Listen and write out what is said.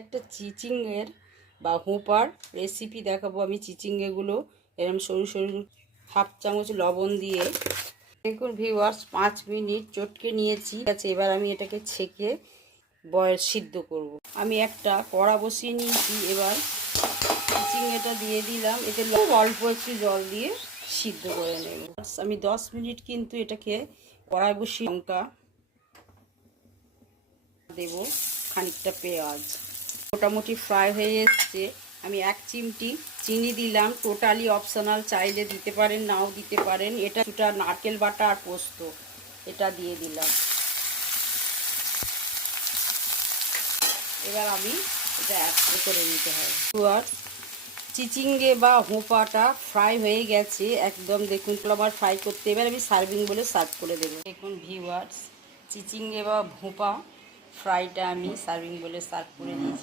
একটা চিচিংয়ের বা hopper recipe দেখাবো আমি। চিচিঙ্গেগুলো এরকম সরু সরু হাফ চামচ লবণ দিয়ে দেখুন ভিউয়ার্স 5 মিনিট চটকে নিয়েছি। আচ্ছা, এবার আমি এটাকে ছেঁকে বয়েল সিদ্ধ করব। আমি একটা কড়া বসিয়ে নিয়েছি। এবার চিচিঙ্গেটা দিয়ে দিলাম, এতে অল্প একটু জল দিয়ে সিদ্ধ করে নেব। আমি 10 মিনিট কিন্তু এটাকে কড়াই বসিয়ে লঙ্কা দেব, খানিকটা পেঁয়াজ মোটামুটি ফ্রাই হয়ে এসছে। আমি 1 চিমটি চিনি দিলাম, টোটালি অপশনাল, চাইলে দিতে পারেন নাও দিতে পারেন। এটা কিছুটা নারকেল বাটা আর পোস্ত এটা দিয়ে দিলাম। এবার আমি এটা অ্যাড করে নিতে হবে। চিচিঙ্গে বা হোপাটা ফ্রাই হয়ে গেছে একদম, দেখুন আবার ফ্রাই করতে। এবার আমি সার্ভিং বলে সার্ভ করে দেবো। দেখুন ভিউয়ার্স, চিচিঙ্গে বা ভোপা ফ্রাইটা আমি সার্ভিং বলে সার্ভ করে নিয়েছি।